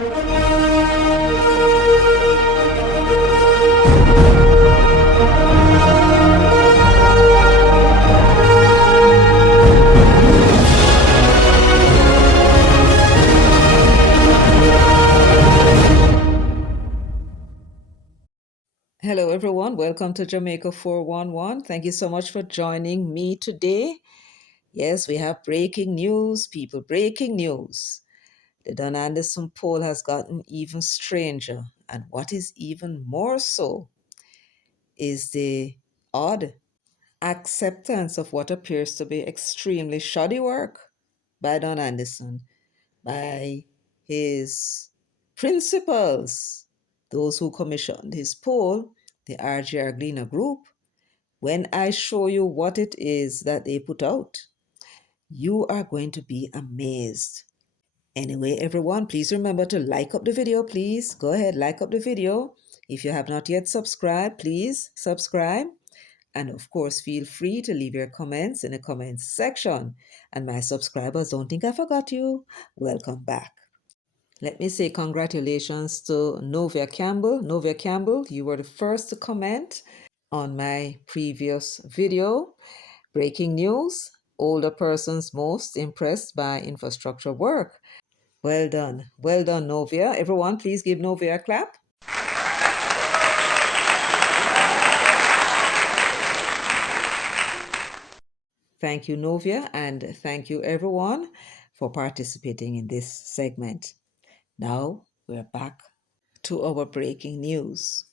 Hello, everyone. Welcome to Jamaica 411. Thank you so much for joining me today. Yes, we have breaking news, people. Breaking news. The Don Anderson poll has gotten even stranger. And what is even more so is the odd acceptance of what appears to be extremely shoddy work by Don Anderson, by his principals, those who commissioned his poll, the RJR Gleaner group. When I show you what it is that they put out, you are going to be amazed. Anyway, everyone, please remember to like up the video, please. Go ahead, like up the video. If you have not yet subscribed, please subscribe. And of course, feel free to leave your comments in the comments section. And my subscribers, don't think I forgot you. Welcome back. Let me say congratulations to Novia Campbell. Novia Campbell, you were the first to comment on my previous video. Breaking news, older persons most impressed by infrastructure work. Well done. Well done, Novia. Everyone, please give Novia a clap. Thank you, Novia, and thank you, everyone, for participating in this segment. Now we're back to our breaking news.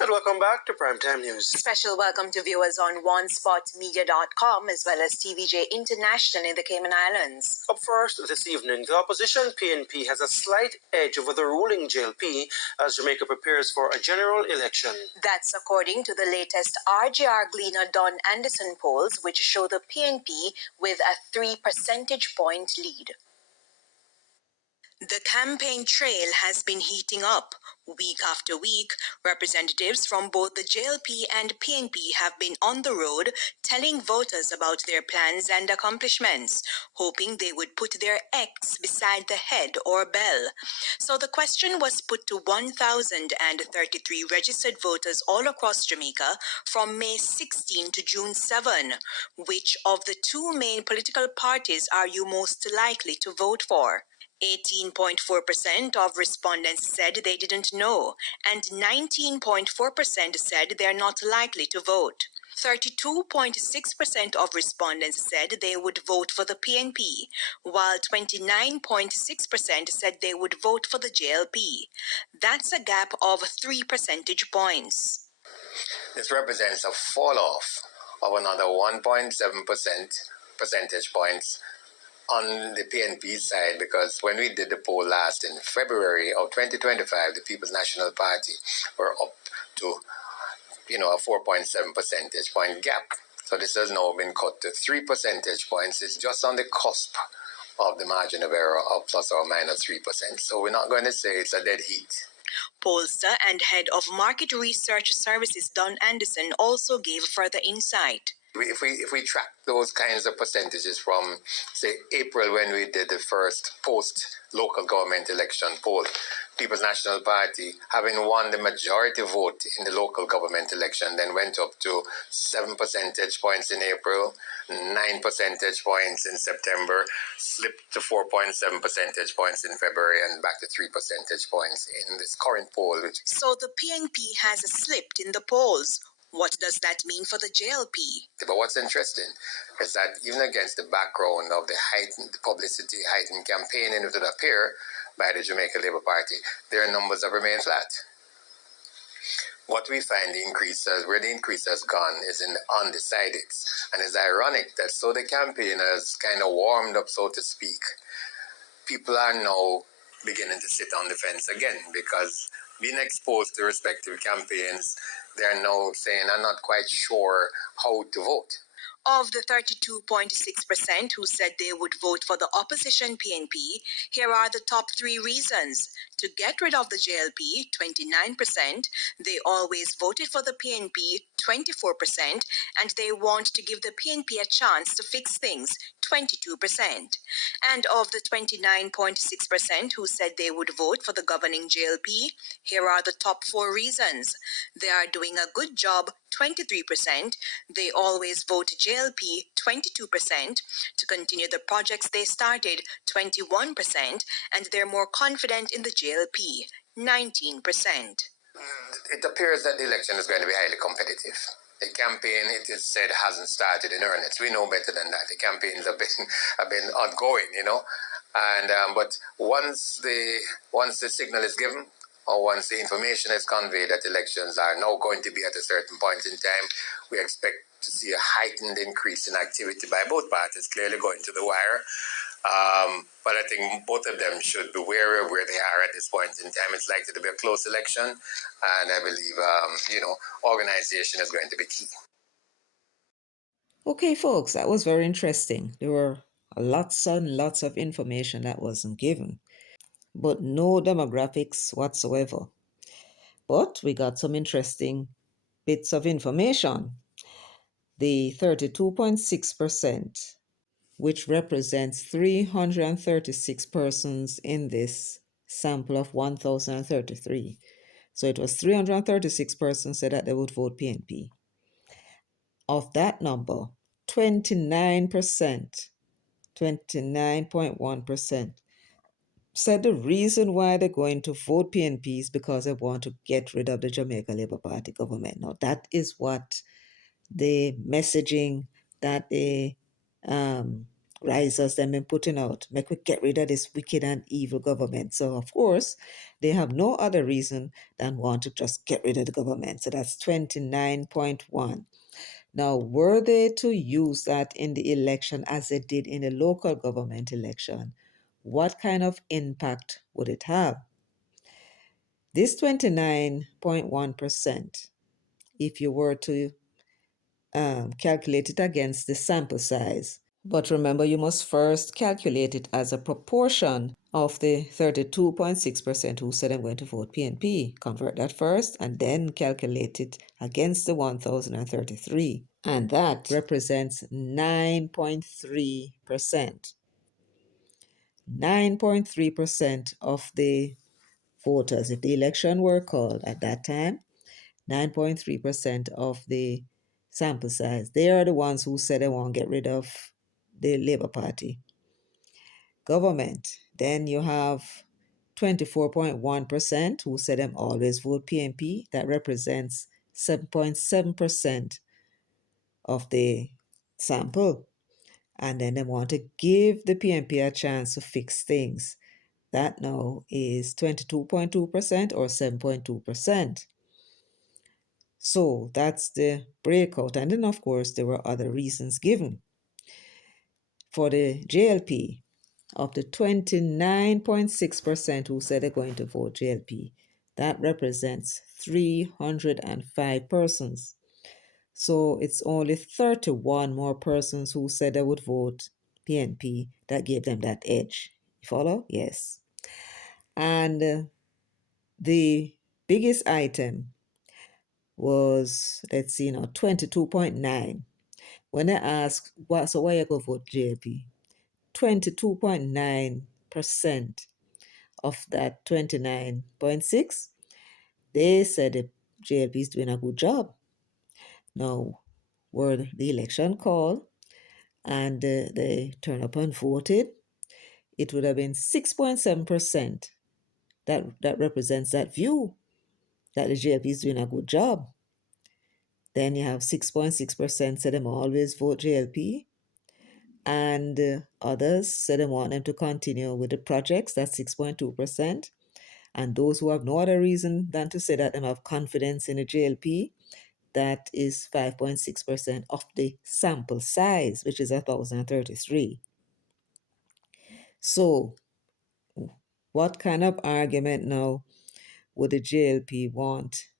And welcome back to Primetime News. Special welcome to viewers on onespotmedia.com as well as TVJ International in the Cayman Islands. Up first this evening, the opposition PNP has a slight edge over the ruling JLP as Jamaica prepares for a general election. That's according to the latest RJR Gleaner Don Anderson polls, which show the PNP with a 3 percentage point lead. The campaign trail has been heating up. Week after week, representatives from both the JLP and PNP have been on the road telling voters about their plans and accomplishments, hoping they would put their X beside the head or bell. So the question was put to 1,033 registered voters all across Jamaica from May 16 to June 7. Which of the two main political parties are you most likely to vote for? 18.4% of respondents said they didn't know, and 19.4% said they're not likely to vote. 32.6% of respondents said they would vote for the PNP, while 29.6% said they would vote for the JLP. That's a gap of 3 percentage points. This represents a fall off of another 1.7% percentage points on the PNP side, because when we did the poll last in February of 2025, the People's National Party were up to, a 4.7 percentage point gap. So this has now been cut to 3 percentage points. It's just on the cusp of the margin of error of plus or minus 3%. So we're not going to say it's a dead heat. Pollster and head of market research services Don Anderson also gave further insight. If we track those kinds of percentages from, say, April, when we did the first post-local government election poll, People's National Party, having won the majority vote in the local government election, then went up to 7 percentage points in April, 9 percentage points in September, slipped to 4.7 percentage points in February, and back to 3 percentage points in this current poll. So the PNP has slipped in the polls. What does that mean for the JLP? But what's interesting is that even against the background of the heightened publicity, heightened campaigning that would appear by the Jamaica Labour Party, their numbers have remained flat. What we find where the increase has gone is in the undecideds. And it's ironic that so the campaign has kind of warmed up, so to speak, people are now beginning to sit on the fence again, because being exposed to respective campaigns, they're now saying, I'm not quite sure how to vote. Of the 32.6% who said they would vote for the opposition PNP, here are the top three reasons. To get rid of the JLP, 29%, they always voted for the PNP, 24%, and they want to give the PNP a chance to fix things, 22%. And of the 29.6% who said they would vote for the governing JLP, here are the top four reasons. They are doing a good job, 23%. They always vote JLP, 22%. To continue the projects they started, 21%. And they're more confident in the JLP, 19%. It appears that the election is going to be highly competitive. The campaign, it is said, hasn't started in earnest. We know better than that. The campaigns have been ongoing, and but once the signal is given, or once the information is conveyed that elections are now going to be at a certain point in time, we expect to see a heightened increase in activity by both parties, clearly going to the wire. But I think both of them should be wary of where they are at this point in time. It's likely to be a close election, and I believe, organization is going to be key. Okay, folks, that was very interesting. There were lots and lots of information that wasn't given, but no demographics whatsoever. But we got some interesting bits of information. The 32.6%, which represents 336 persons in this sample of 1,033. So it was 336 persons said that they would vote PNP. Of that number, 29%, 29.1%, said the reason why they're going to vote PNP is because they want to get rid of the Jamaica Labour Party government. Now, that is what the messaging that the risers them been putting out. Make we get rid of this wicked and evil government. So, of course, they have no other reason than want to just get rid of the government. So that's 29.1. Now, were they to use that in the election as they did in the local government election, what kind of impact would it have? This 29.1%, if you were to calculate it against the sample size, but remember you must first calculate it as a proportion of the 32.6% who said I'm going to vote PNP. Convert that first and then calculate it against the 1,033. And that represents 9.3%. 9.3% of the voters, if the election were called at that time, 9.3% of the sample size, they are the ones who said they want to get rid of the Labour Party government. Then you have 24.1% who said them always vote PNP. That represents 7.7% of the sample. And then they want to give the PNP a chance to fix things. That now is 22.2% or 7.2%. So that's the breakout. And then, of course, there were other reasons given. For the JLP, of the 29.6% who said they're going to vote JLP, that represents 305 persons. So it's only 31 more persons who said they would vote PNP that gave them that edge. You follow? Yes. And the biggest item was, let's see now, 22.9. When I asked, so why you go vote JLP? 22.9% of that 29.6, they said the JLP is doing a good job. Now, were the election called and they turned up and voted, it would have been 6.7% that represents that view that the JLP is doing a good job. Then you have 6.6% said them always vote JLP, and others said they want them to continue with the projects. That's 6.2%. And those who have no other reason than to say that they have confidence in the JLP, that is 5.6% of the sample size, which is 1,033. So, what kind of argument now would the JLP want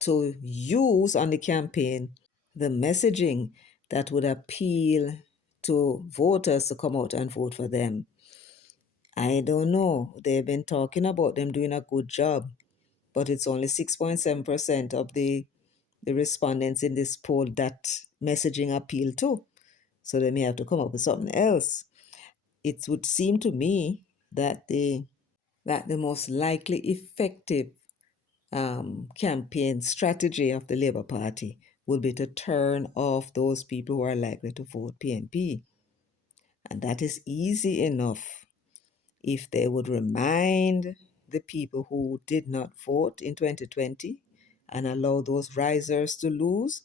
to use on the campaign? The messaging that would appeal to voters to come out and vote for them. I don't know. They've been talking about them doing a good job, but it's only 6.7% of the respondents in this poll that messaging appeal to. So they may have to come up with something else. It would seem to me that the most likely effective campaign strategy of the Labour Party will be to turn off those people who are likely to vote PNP. And that is easy enough if they would remind the people who did not vote in 2020 and allow those risers to lose.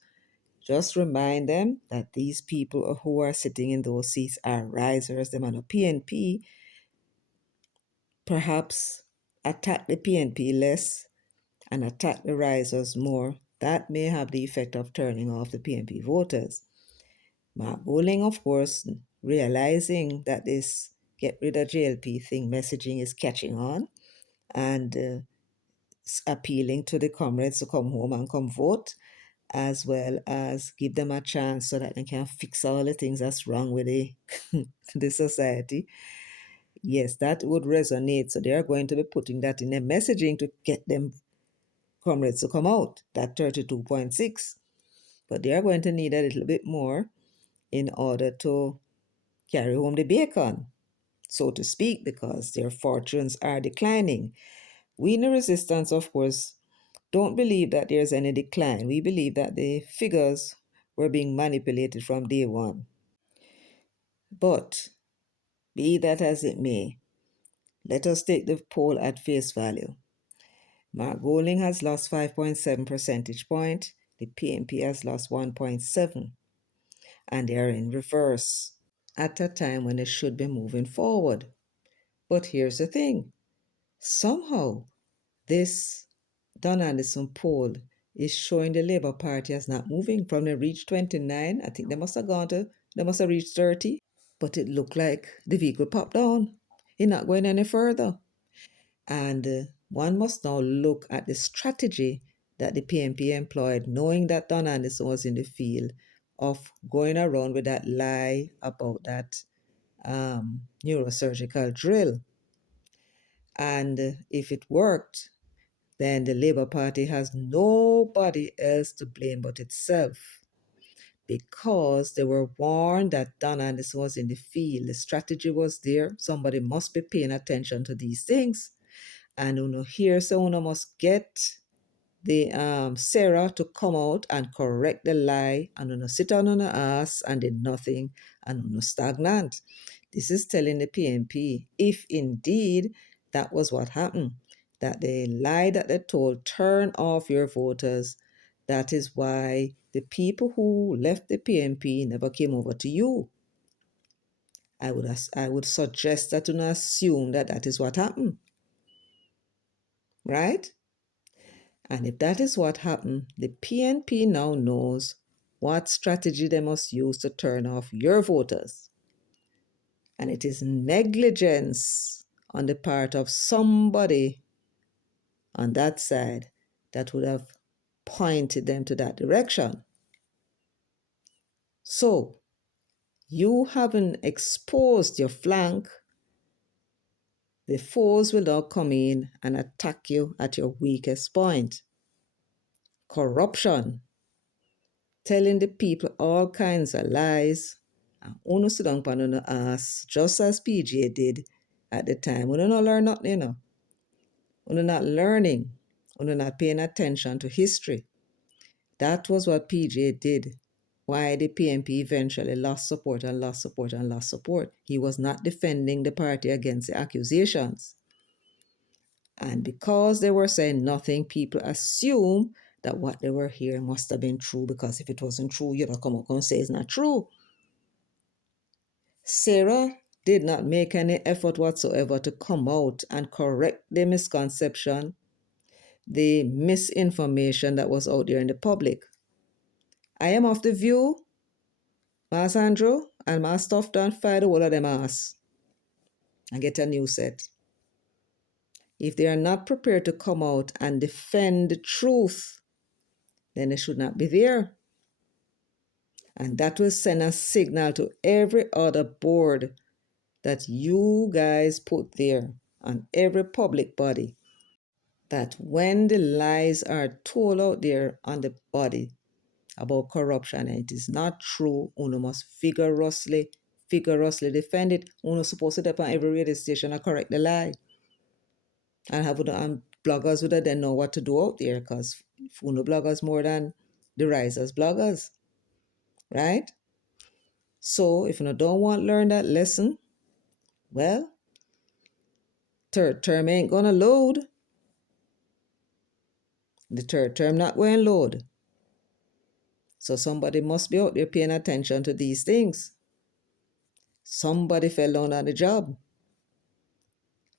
Just remind them that these people who are sitting in those seats are risers. Them on a PNP, perhaps attack the PNP less and attack the risers more. That may have the effect of turning off the PNP voters. Mark Bowling, of course, realizing that this get rid of JLP thing messaging is catching on and appealing to the comrades to come home and come vote, as well as give them a chance so that they can fix all the things that's wrong with the society. Yes, that would resonate. So they are going to be putting that in their messaging to get them comrades to come out, that 32.6. But they are going to need a little bit more in order to carry home the bacon, so to speak, because their fortunes are declining. We in the resistance, of course, don't believe that there's any decline. We believe that the figures were being manipulated from day one. But be that as it may, let us take the poll at face value. Mark Golding has lost 5.7 percentage point. The PNP has lost 1.7. And they are in reverse at a time when they should be moving forward. But here's the thing. Somehow, this Don Anderson poll is showing the Labour Party as not moving from the reach 29. I think they must have reached 30. But it looked like the vehicle popped down. It's not going any further. And one must now look at the strategy that the PNP employed, knowing that Don Anderson was in the field, of going around with that lie about that neurosurgical drill. And if it worked, then the Labour Party has nobody else to blame but itself, because they were warned that Don Anderson was in the field. The strategy was there. Somebody must be paying attention to these things. And here, so must get the Sarah to come out and correct the lie, and sit on her ass and did nothing, and stagnant. This is telling the PNP, if indeed that was what happened, that they lied, that they told, turn off your voters. That is why the people who left the PNP never came over to you. I would suggest that you not assume that that is what happened. Right? And if that is what happened, the PNP now knows what strategy they must use to turn off your voters. And it is negligence on the part of somebody on that side that would have pointed them to that direction. So, you haven't exposed your flank. The foes will now come in and attack you at your weakest point. Corruption, telling the people all kinds of lies. And uno sit down on uno ass, just as PJ did at the time. Uno not learn nothing, Uno not learning. Uno not paying attention to history. That was what PJ did. Why the PNP eventually lost support and lost support and lost support. He was not defending the party against the accusations. And because they were saying nothing, people assume that what they were hearing must have been true, because if it wasn't true, you'd have come up and say it's not true. Sarah did not make any effort whatsoever to come out and correct the misconception, the misinformation that was out there in the public. I am of the view, Mas Andrew and Mas Stuff done fire the whole of them ass and get a new set. If they are not prepared to come out and defend the truth, then they should not be there. And that will send a signal to every other board that you guys put there and every public body that when the lies are told out there on the body about corruption and it is not true, uno must vigorously defend it. Uno supposed to step on every radio station and correct the lie. And have bloggers would then know what to do out there because uno bloggers more than the risers bloggers. Right? So if you don't want to learn that lesson, well, third term ain't gonna load. The third term not going to load. So somebody must be out there paying attention to these things. Somebody fell down on the job.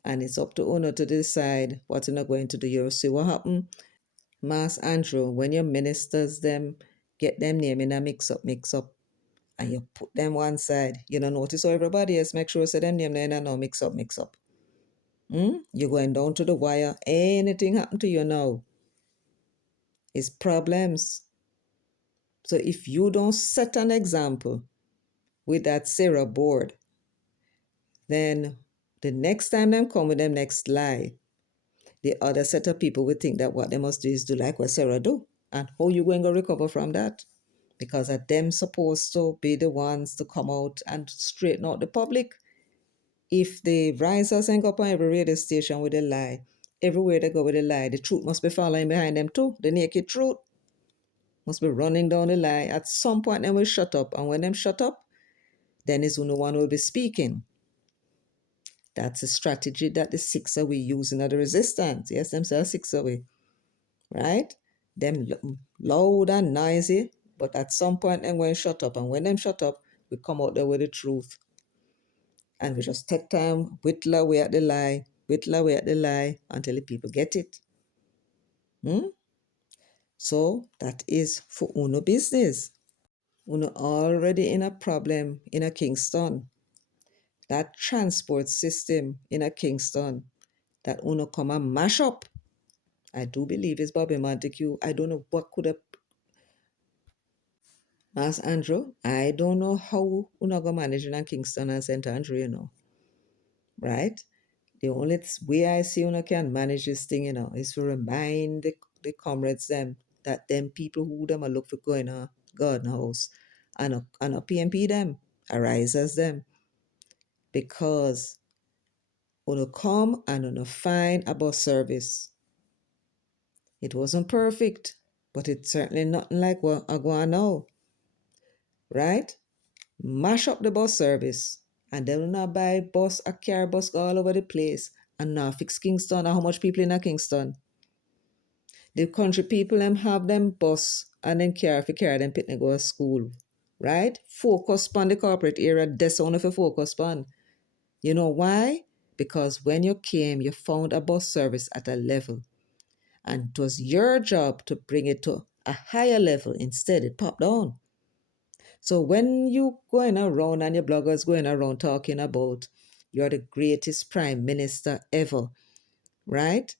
And it's up to Uno to decide what you're going to do. You see what happened? Mass Andrew, when your ministers them get them name in a mix up, and you put them one side, you don't notice how everybody else make sure say them name in a no mix up. You're going down to the wire. Anything happen to you now? It's problems. So if you don't set an example with that Sarah board, then the next time them come with them next lie, the other set of people will think that what they must do is do like what Sarah do. And how you going to recover from that? Because are them supposed to be the ones to come out and straighten out the public? If the risers ain't go up on every radio station with a lie, everywhere they go with a lie, the truth must be following behind them too. The naked truth must be running down the lie. At some point, they will shut up. And when them shut up, then is when no one will be speaking. That's a strategy that the six are we using at the resistance. Yes, them say six away, right? Them loud and noisy, but at some point them going to shut up. And when them shut up, we come out there with the truth. And we just take time, whittle away at the lie until the people get it. So that is for Uno business. Uno already in a problem in a Kingston. That transport system in a Kingston that Uno come and mash up. I do believe it's Bobby Montague. I don't know what could have asked Andrew. I don't know how Uno go manage in Kingston and St. Andrew, right? The only way I see Uno can manage this thing, is to remind the comrades them that them people who them are look for going to God house and a PMP them, arises them. Because Uno come and Uno find a bus service. It wasn't perfect, but it's certainly nothing like what I go on now. Right? Mash up the bus service. And then not buy a car bus go all over the place. And now fix Kingston. And how much people in a Kingston? The country people them have them bus and then car for carry them pitney go to school. Right? Focus on the corporate area. That's only for focus on. You know why? Because when you came, you found a bus service at a level. And it was your job to bring it to a higher level. Instead, it popped down. So when you going around and your bloggers going around talking about you're the greatest prime minister ever, right?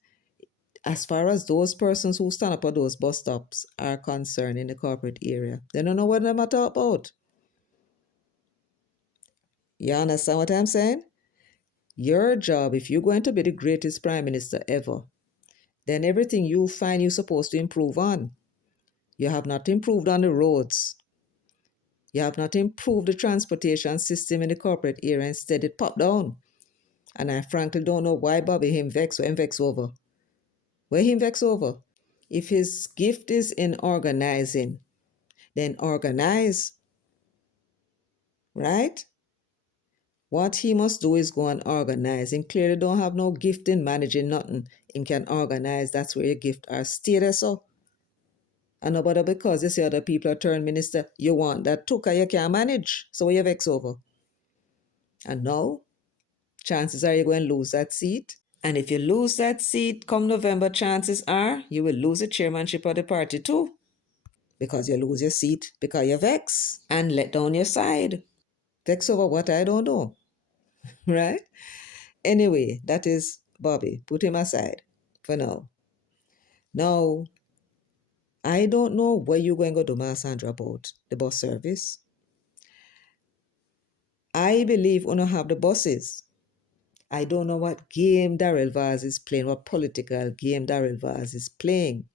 As far as those persons who stand up at those bus stops are concerned in the corporate area, they don't know what they're talking about. You understand what I'm saying? Your job, if you're going to be the greatest prime minister ever, then everything you find you're supposed to improve on. You have not improved on the roads. You have not improved the transportation system in the corporate area. Instead, it popped down. And I frankly don't know why Bobby him vex over. Where him vex over? If his gift is in organizing, then organize. Right? What he must do is go and organize. And clearly don't have no gift in managing nothing. Him can organize. That's where your gift are. Stay there so. And nobody because you see other people are turned minister, you want that too, because you can't manage. So you vex over. And now, chances are you're going to lose that seat. And if you lose that seat come November, chances are you will lose the chairmanship of the party too. Because you lose your seat because you vex and let down your side. Vex over what I don't know. Right? Anyway, that is Bobby. Put him aside for now. Now, I don't know where you're going to do, Ma Sandra, about the bus service. I believe we don't have the buses. I don't know what game Darrell Vaz is playing, what political game Darrell Vaz is playing.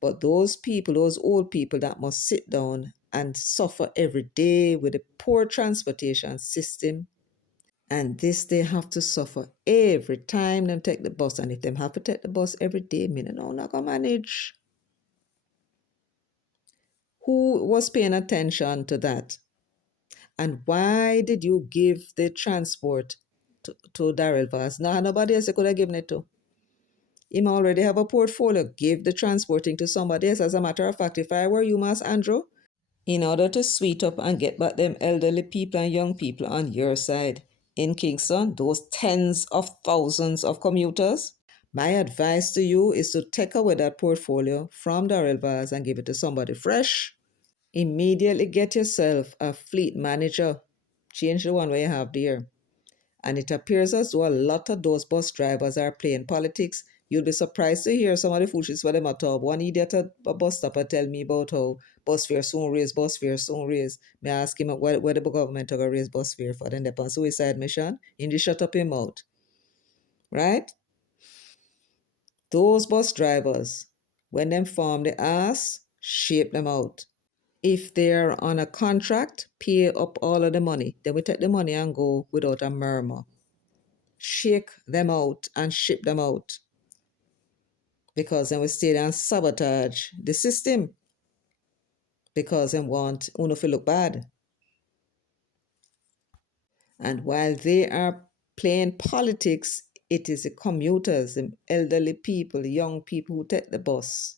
But those people, those old people that must sit down and suffer every day with a poor transportation system, and this they have to suffer every time them take the bus. And if them have to take the bus every day, me no not gonna manage. Who was paying attention to that? And why did you give the transport to Darrell Vaz? No, nobody else could have given it to. Him already have a portfolio. Give the transporting to somebody else. As a matter of fact, if I were you, Mas Andrew, in order to sweet up and get back them elderly people and young people on your side in Kingston, those tens of thousands of commuters, my advice to you is to take away that portfolio from Darrell Vaz and give it to somebody fresh. Immediately get yourself a fleet manager. Change the one where you have there. And it appears as though a lot of those bus drivers are playing politics. You'll be surprised to hear some of the foolishness what them at talk. One idiot at a bus stop tell me about how bus fare soon raise, bus fare soon raise. May I ask him where the government are going to raise bus fare for? Then they on suicide mission. In the shut up him out. Right? Those bus drivers, when them form the ass, shape them out. If they're on a contract, pay up all of the money. Then we take the money and go without a murmur. Shake them out and ship them out. Because then we stay there and sabotage the system. Because they want Uno to look bad. And while they are playing politics, it is the commuters, the elderly people, the young people who take the bus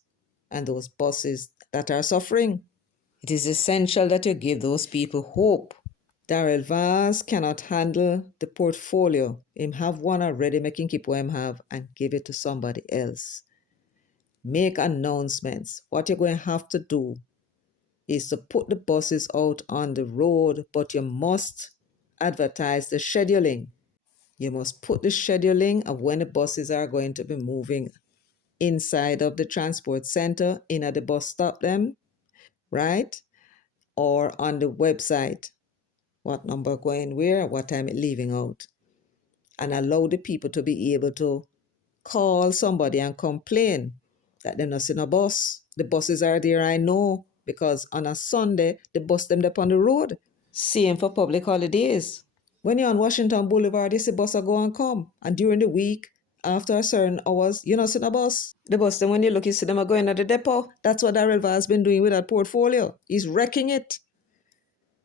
and those buses that are suffering. It is essential that you give those people hope. Darrell Vaz cannot handle the portfolio. Him have one already, making keep what him have and give it to somebody else. Make announcements. What you're going to have to do is to put the buses out on the road, but you must advertise the scheduling. You must put the scheduling of when the buses are going to be moving inside of the transport center, in at the bus stop them, right? Or on the website. What number going where, what time it leaving out. And allow the people to be able to call somebody and complain that they're not seeing a bus. The buses are there, I know, because on a Sunday, the bus them up on the road. Same for public holidays. When you're on Washington Boulevard, you see bus are go and come. And during the week, after a certain hours, you're not seeing a bus. The bus, then when you look, you see them are going at the depot. That's what Darrell has been doing with that portfolio. He's wrecking it.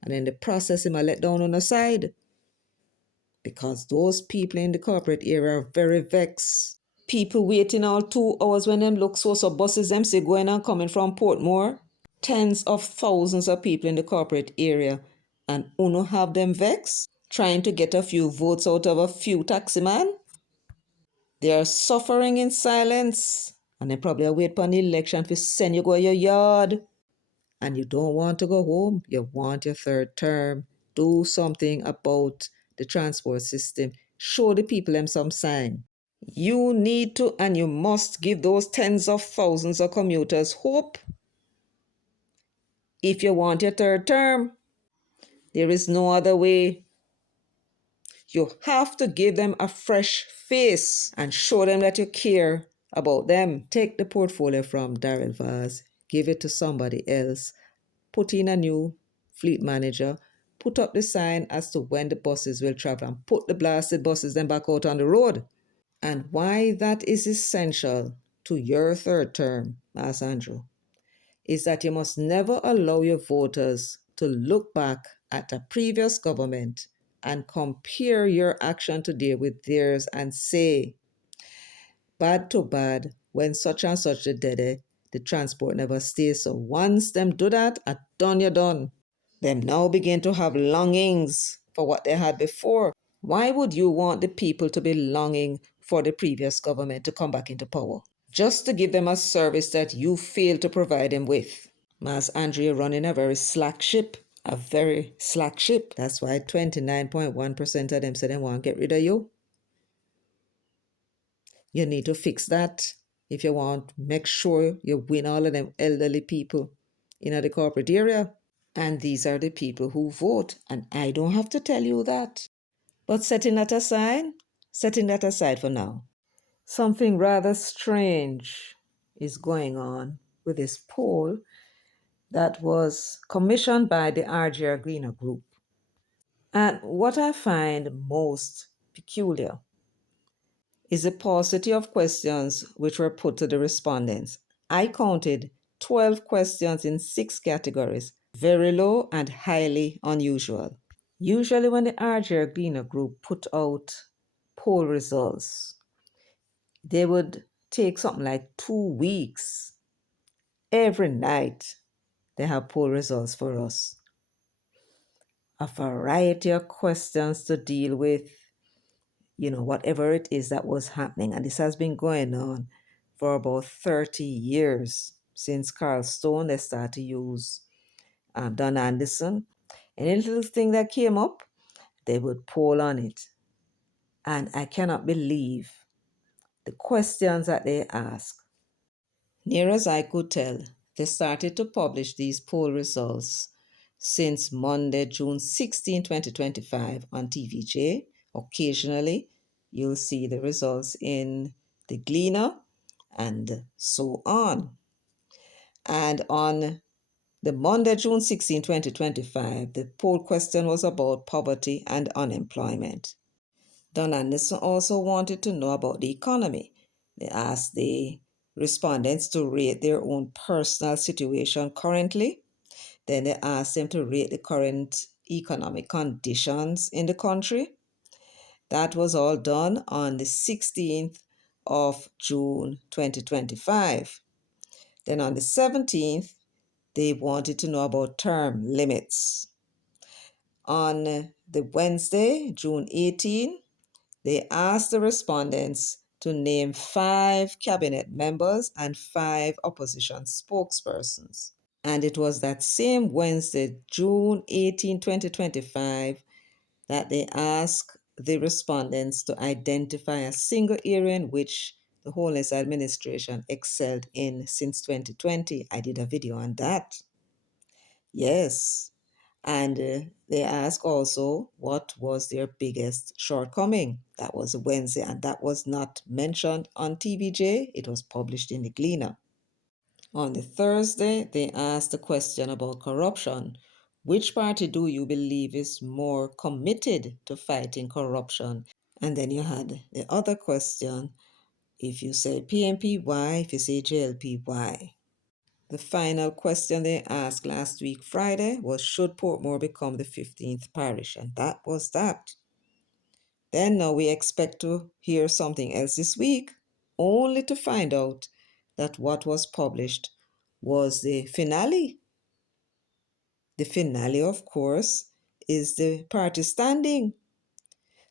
And in the process, he might let down on the side. Because those people in the corporate area are very vexed. People waiting all 2 hours when them look so buses them say going and coming from Portmore. Tens of thousands of people in the corporate area. And uno have them vexed, trying to get a few votes out of a few taxi man. They are suffering in silence. And they probably wait for an election to send you go your yard. And you don't want to go home. You want your third term. Do something about the transport system. Show the people them some sign. You need to and you must give those tens of thousands of commuters hope. If you want your third term, there is no other way. You have to give them a fresh face and show them that you care about them. Take the portfolio from Darrell Vaz, give it to somebody else, put in a new fleet manager, put up the sign as to when the buses will travel, and put the blasted buses then back out on the road. And why that is essential to your third term, Mas Andrew, is that you must never allow your voters to look back at a previous government and compare your action today with theirs and say, bad to bad, when such and such did it, the transport never stays. So once them do that, at done you're done. Them now begin to have longings for what they had before. Why would you want the people to be longing for the previous government to come back into power? Just to give them a service that you failed to provide them with. Mas Andrea running a very slack ship. A very slack ship. That's why 29.1% of them said they want to get rid of you. You need to fix that. if you want, make sure you win all of them elderly people in the corporate area. And these are the people who vote. And I don't have to tell you that. But setting that aside for now, something rather strange is going on with this poll that was commissioned by the RJR Gleaner group. And what I find most peculiar is the paucity of questions which were put to the respondents. I counted 12 questions in 6 categories, very low and highly unusual. Usually, when the RJR Gleaner group put out poll results, they would take something like 2 weeks. Every night, they have poll results for us. A variety of questions to deal with, whatever it is that was happening. And this has been going on for about 30 years since Carl Stone, they started to use Don Anderson. Any little thing that came up, they would poll on it. And I cannot believe the questions that they ask. Near as I could tell, they started to publish these poll results since Monday, June 16, 2025 on TVJ. Occasionally, you'll see the results in the Gleaner and so on. And on the Monday, June 16, 2025, the poll question was about poverty and unemployment. Don Anderson also wanted to know about the economy. They asked the respondents to rate their own personal situation currently. Then they asked them to rate the current economic conditions in the country. That was all done on the 16th of June 2025. Then on the 17th, they wanted to know about term limits. On the Wednesday, June 18, they asked the respondents to name 5 cabinet members and 5 opposition spokespersons. And it was that same Wednesday, June 18, 2025, that they asked the respondents to identify a single area in which the Homeless Administration excelled in since 2020. I did a video on that. Yes. And they asked also what was their biggest shortcoming. That was a Wednesday, and that was not mentioned on TVJ. It was published in the Gleaner. On the Thursday, they asked a question about corruption. Which party do you believe is more committed to fighting corruption? And then you had the other question. If you say PNP, why? If you say JLP, why? The final question they asked last week, Friday, was should Portmore become the 15th parish? And that was that. Then now we expect to hear something else this week, only to find out that what was published was the finale. The finale, of course, is the party standing.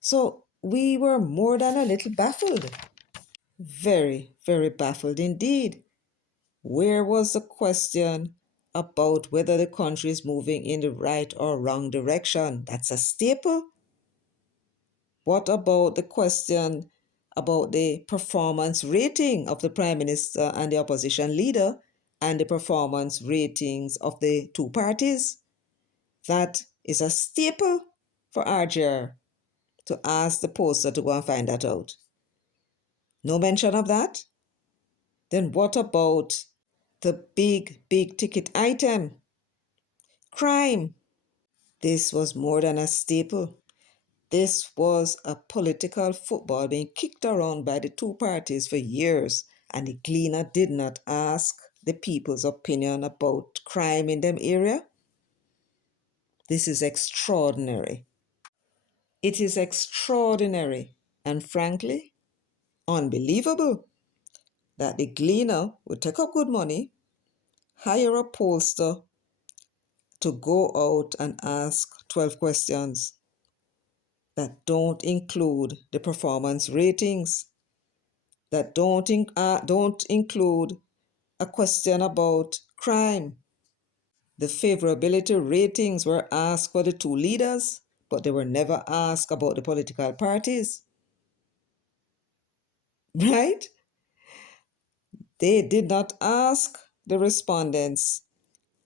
So we were more than a little baffled. Very, very baffled indeed. Where was the question about whether the country is moving in the right or wrong direction? That's a staple. What about the question about the performance rating of the Prime Minister and the opposition leader and the performance ratings of the two parties? That is a staple for RJR to ask the poster to go and find that out. No mention of that? Then what about the big ticket item? Crime. This was more than a staple. This was a political football being kicked around by the two parties for years, and the Gleaner did not ask the people's opinion about crime in them area. This is extraordinary. It is extraordinary and frankly unbelievable that the Gleaner would take up good money, hire a pollster to go out and ask 12 questions that don't include the performance ratings, that don't include a question about crime. The favorability ratings were asked for the two leaders, but they were never asked about the political parties. Right? They did not ask the respondents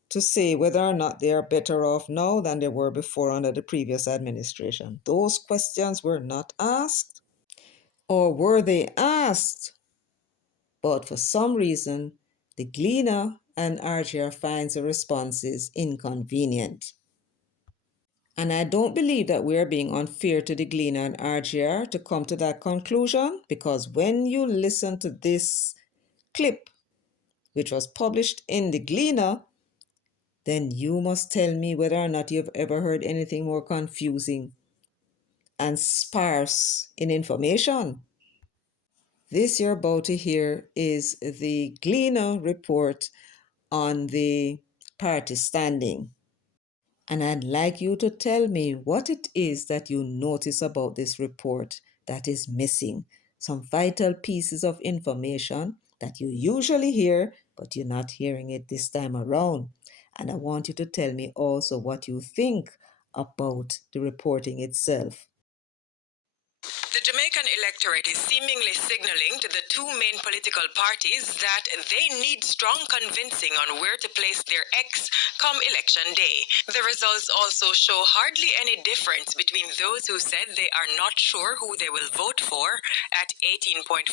to say whether or not they are better off now than they were before under the previous administration. Those questions were not asked, or were they asked? But for some reason, the Gleaner and RJR finds the responses inconvenient. And I don't believe that we are being unfair to the Gleaner and RJR to come to that conclusion, because when you listen to this clip, which was published in the Gleaner, then you must tell me whether or not you've ever heard anything more confusing and sparse in information. This you're about to hear is the Gleaner report on the party standing. And I'd like you to tell me what it is that you notice about this report that is missing. Some vital pieces of information that you usually hear, but you're not hearing it this time around. And I want you to tell me also what you think about the reporting itself. The Jamaican electorate is seemingly signaling to the two main political parties that they need strong convincing on where to place their ex come election day. The results also show hardly any difference between those who said they are not sure who they will vote for at 18.4%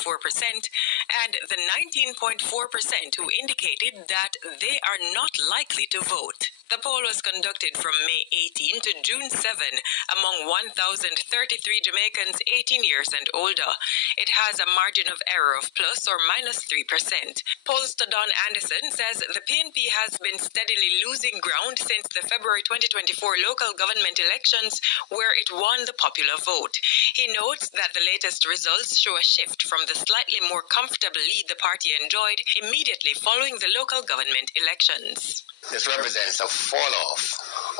and the 19.4% who indicated that they are not likely to vote. The poll was conducted from May 18 to June 7 among 1,033 Jamaicans 18 years and older. It has a margin of error of plus or minus 3%. Pollster Don Anderson says the PNP has been steadily losing ground since the February 2024 local government elections, where it won the popular vote. He notes that the latest results show a shift from the slightly more comfortable lead the party enjoyed immediately following the local government elections. This represents a fall-off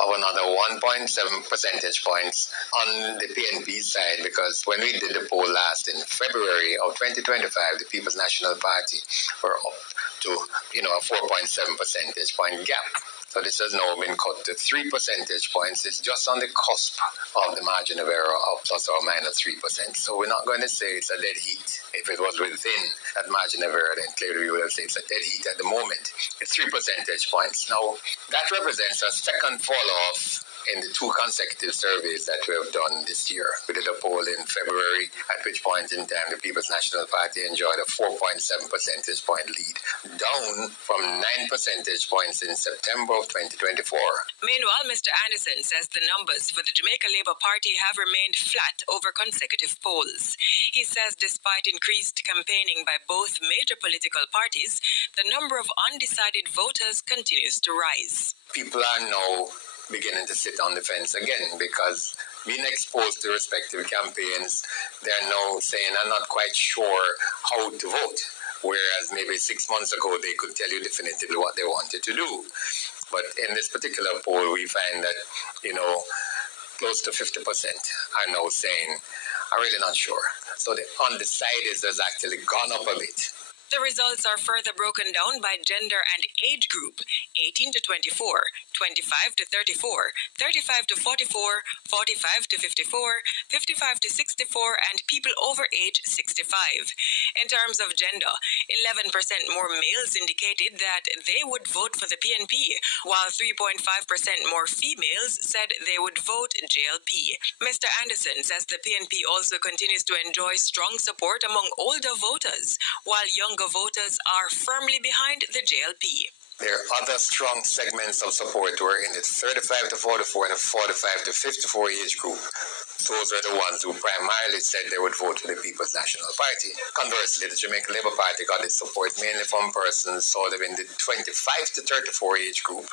of another 1.7 percentage points on the PNP side, because when we did the poll last in February of 2025, the People's National Party were up to a 4.7 percentage point gap. So this has now been cut to 3 percentage points. It's just on the cusp of the margin of error of plus or minus 3%. So we're not going to say it's a dead heat. If it was within that margin of error, then clearly we would have said it's a dead heat. At the moment, it's 3 percentage points. Now, that represents a second fall off in the two consecutive surveys that we have done this year. We did a poll in February, at which point in time the People's National Party enjoyed a 4.7 percentage point lead, down from 9 percentage points in September of 2024. Meanwhile, Mr. Anderson says the numbers for the Jamaica Labour Party have remained flat over consecutive polls. He says despite increased campaigning by both major political parties, the number of undecided voters continues to rise. People are now beginning to sit on the fence again, because being exposed to respective campaigns, they're now saying, I'm not quite sure how to vote. Whereas maybe 6 months ago, they could tell you definitively what they wanted to do. But in this particular poll, we find that, close to 50% are now saying, I'm really not sure. So the undecided has actually gone up a bit. The results are further broken down by gender and age group: 18 to 24, 25 to 34, 35 to 44, 45 to 54, 55 to 64, and people over age 65. In terms of gender, 11% more males indicated that they would vote for the PNP, while 3.5% more females said they would vote JLP. Mr. Anderson says the PNP also continues to enjoy strong support among older voters, while younger voters are firmly behind the JLP. There are other strong segments of support were in the 35 to 44 and the 45 to 54 age group. Those are the ones who primarily said they would vote for the People's National Party. Conversely, the Jamaica Labour Party got its support mainly from persons sort of in the 25 to 34 age group.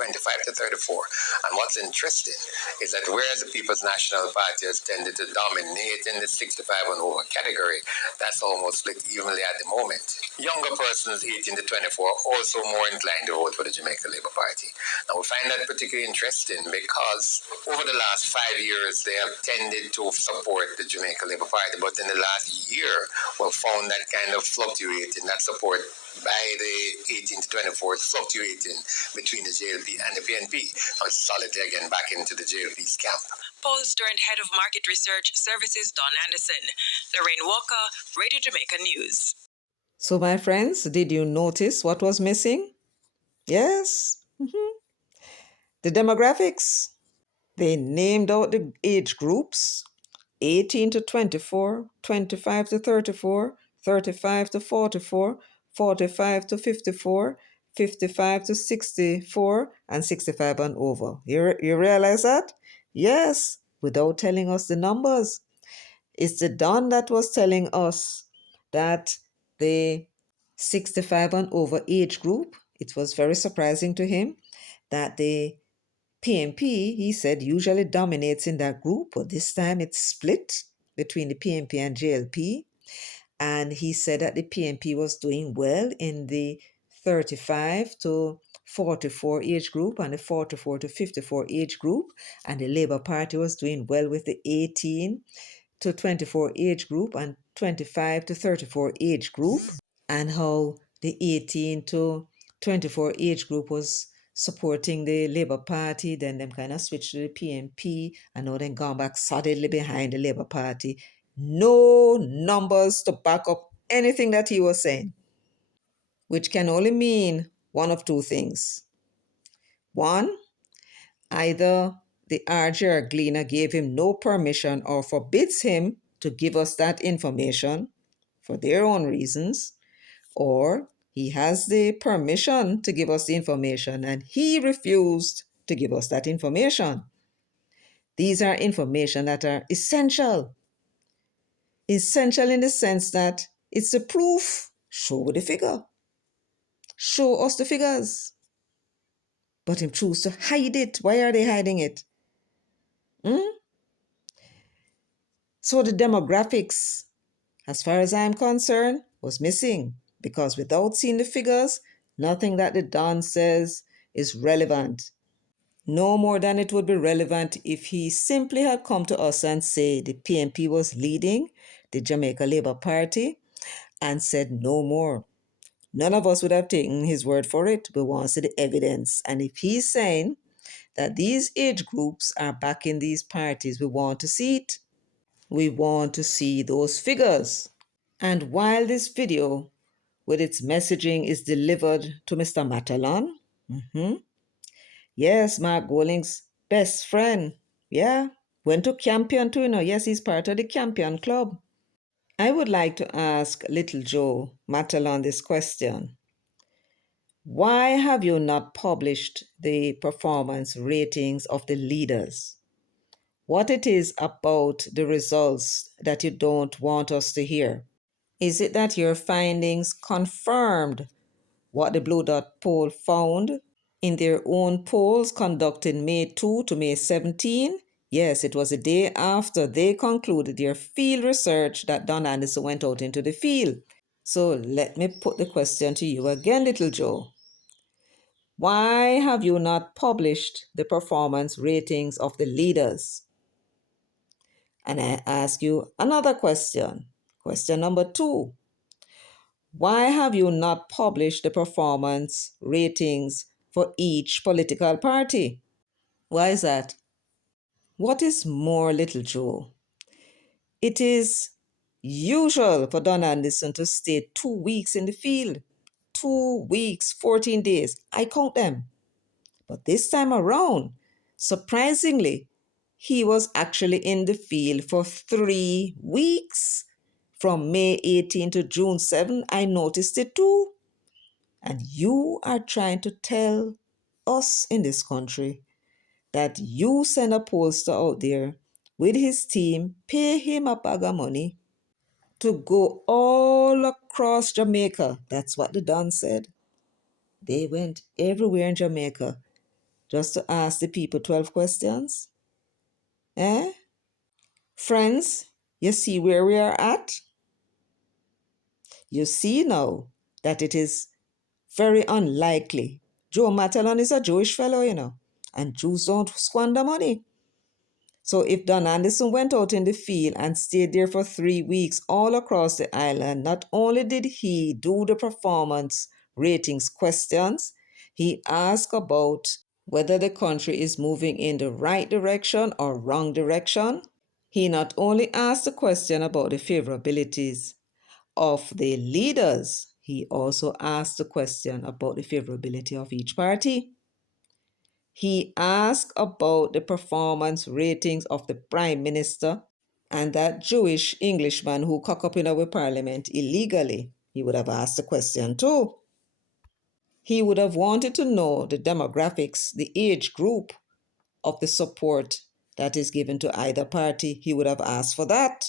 25 to 34. And what's interesting is that whereas the People's National Party has tended to dominate in the 65 and over category, that's almost split evenly at the moment. Younger persons 18 to 24 are also more inclined to vote for the Jamaica Labour Party. Now we find that particularly interesting because over the last 5 years they have tended to support the Jamaica Labour Party, but in the last year we've found that kind of fluctuating, that support by the 18 to 24 fluctuating between the JLP and the PNP. Now it's solidly again back into the JLP's camp. Pollster and Head of Market Research Services Don Anderson. Lorraine Walker, Radio Jamaica News. So, my friends, did you notice what was missing? Yes, the demographics. They named out the age groups: 18 to 24, 25 to 34, 35 to 44, 45 to 54, 55 to 64, and 65 and over. You realize that? Yes, without telling us the numbers. It's the Don that was telling us that the 65 and over age group, it was very surprising to him that the PMP, he said, usually dominates in that group, but this time it's split between the PMP and JLP. And he said that the PMP was doing well in the 35 to 44 age group and the 44 to 54 age group. And the Labour Party was doing well with the 18 to 24 age group and 25 to 34 age group, and how the 18 to 24 age group was supporting the Labour Party, then them kind of switched to the PMP, and now then gone back solidly behind the Labour Party. No numbers to back up anything that he was saying, which can only mean one of two things. One, either the RJR Gleaner gave him no permission or forbids him to give us that information for their own reasons, or he has the permission to give us the information and he refused to give us that information. These are information that are essential. Essential in the sense that it's the proof. Show the figure. Show us the figures. But him choose to hide it. Why are they hiding it? So the demographics, as far as I'm concerned, was missing, because without seeing the figures, nothing that the Don says is relevant. No more than it would be relevant if he simply had come to us and say the PNP was leading the Jamaica Labour Party and said no more. None of us would have taken his word for it. We want to see the evidence. And if he's saying that these age groups are backing these parties, we want to see it. We want to see those figures. And while this video with its messaging is delivered to Mr. Matalan, yes, Mark Golding's best friend, yeah, went to Campion too, yes, he's part of the Campion Club. I would like to ask Little Joe Matalan this question. Why have you not published the performance ratings of the leaders? What it is about the results that you don't want us to hear? Is it that your findings confirmed what the Blue Dot poll found in their own polls conducted May 2 to May 17? Yes, it was a day after they concluded their field research that Don Anderson went out into the field. So let me put the question to you again, Little Joe. Why have you not published the performance ratings of the leaders? And I ask you another question. Question number 2. Why have you not published the performance ratings for each political party? Why is that? What is more, Little Joe? It is usual for Don Anderson to stay 2 weeks in the field. 2 weeks, 14 days. I count them. But this time around, surprisingly, he was actually in the field for 3 weeks. From May 18 to June 7, I noticed it too. And you are trying to tell us in this country that you send a pollster out there with his team, pay him a bag of money to go all across Jamaica. That's what the Don said. They went everywhere in Jamaica just to ask the people 12 questions. Eh? Friends, you see where we are at? You see now that it is very unlikely. Joe Matalan is a Jewish fellow, and Jews don't squander money. So if Don Anderson went out in the field and stayed there for 3 weeks all across the island, not only did he do the performance ratings questions, he asked about whether the country is moving in the right direction or wrong direction. He not only asked the question about the favorabilities of the leaders, He also asked the question about the favorability of each party. He asked about the performance ratings of the Prime Minister and that Jewish Englishman who cock up in our parliament illegally. He would have asked the question too. He would have wanted to know the demographics, the age group of the support that is given to either party. He would have asked for that.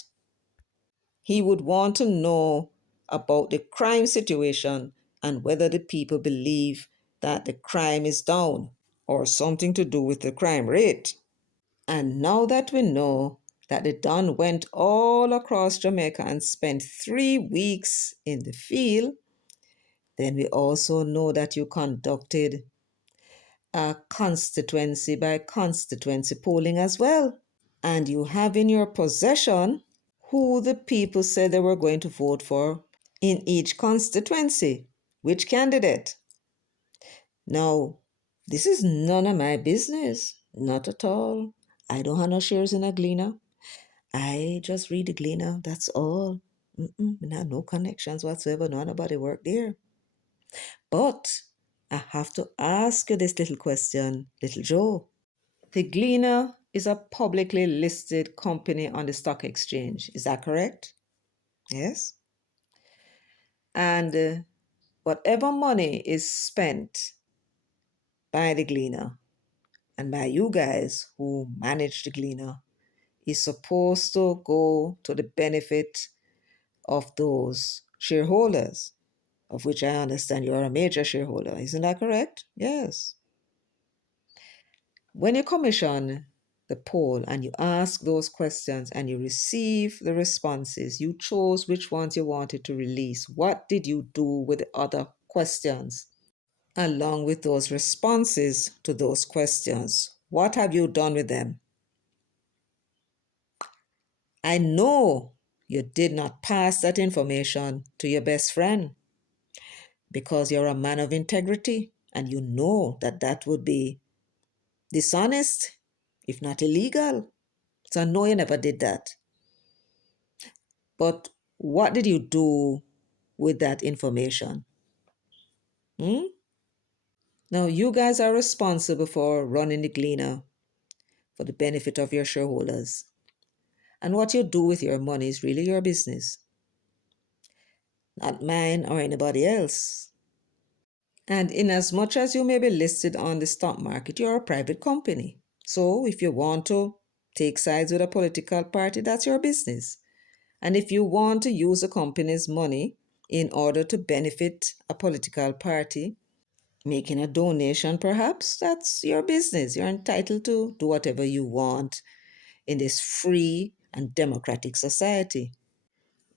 He would want to know about the crime situation and whether the people believe that the crime is down or something to do with the crime rate. And now that we know that the Don went all across Jamaica and spent 3 weeks in the field, then we also know that you conducted a constituency by constituency polling as well. And you have in your possession who the people said they were going to vote for in each constituency. Which candidate? Now, this is none of my business. Not at all. I don't have no shares in a Gleaner. I just read the Gleaner. That's all. No connections whatsoever. Nobody work there. But I have to ask you this little question, little Joe. The Gleaner is a publicly listed company on the stock exchange. Is that correct? Yes. And whatever money is spent by the Gleaner and by you guys who manage the Gleaner is supposed to go to the benefit of those shareholders, of which I understand you're a major shareholder. Isn't that correct? Yes. When you commission the poll and you ask those questions and you receive the responses, you chose which ones you wanted to release. What did you do with the other questions? Along with those responses to those questions, what have you done with them? I know you did not pass that information to your best friend because you're a man of integrity and you know that that would be dishonest, if not illegal. So I know you never did that. But what did you do with that information? Hmm? Now, you guys are responsible for running the Gleaner for the benefit of your shareholders. And what you do with your money is really your business, not mine or anybody else. And in as much as you may be listed on the stock market, you're a private company. So if you want to take sides with a political party, that's your business. And if you want to use the company's money in order to benefit a political party, making a donation perhaps, that's your business. You're entitled to do whatever you want in this free and democratic society.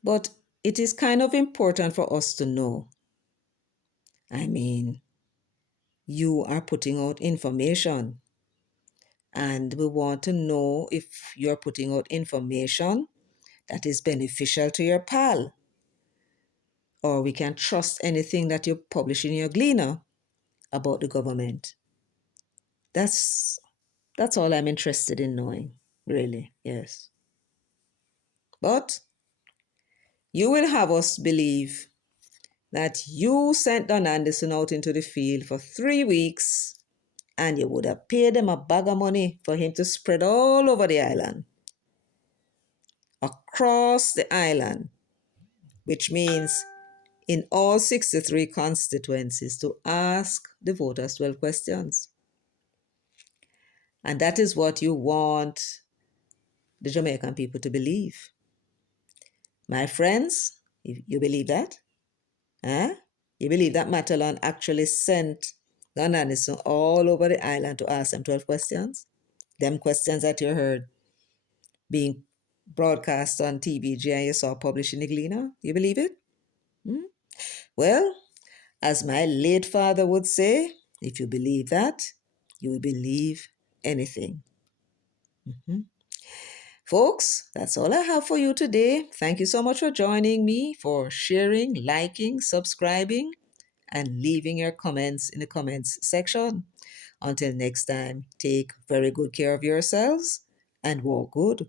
But it is kind of important for us to know. I mean, you are putting out information, and we want to know if you're putting out information that is beneficial to your pal, or we can trust anything that you publish in your Gleaner about the government. That's all I'm interested in knowing, really, yes. But you will have us believe that you sent Don Anderson out into the field for 3 weeks and you would have paid him a bag of money for him to spread all over the island, across the island, which means in all 63 constituencies to ask the voters 12 questions. And that is what you want the Jamaican people to believe. My friends, you believe that? Huh? You believe that Matalon actually sent Don Anderson all over the island to ask them 12 questions? Them questions that you heard being broadcast on TVG and you saw published in the Gleaner? You believe it? Well, as my late father would say, if you believe that, you will believe anything. Folks, that's all I have for you today. Thank you so much for joining me, for sharing, liking, subscribing, and leaving your comments in the comments section. Until next time, take very good care of yourselves and walk good.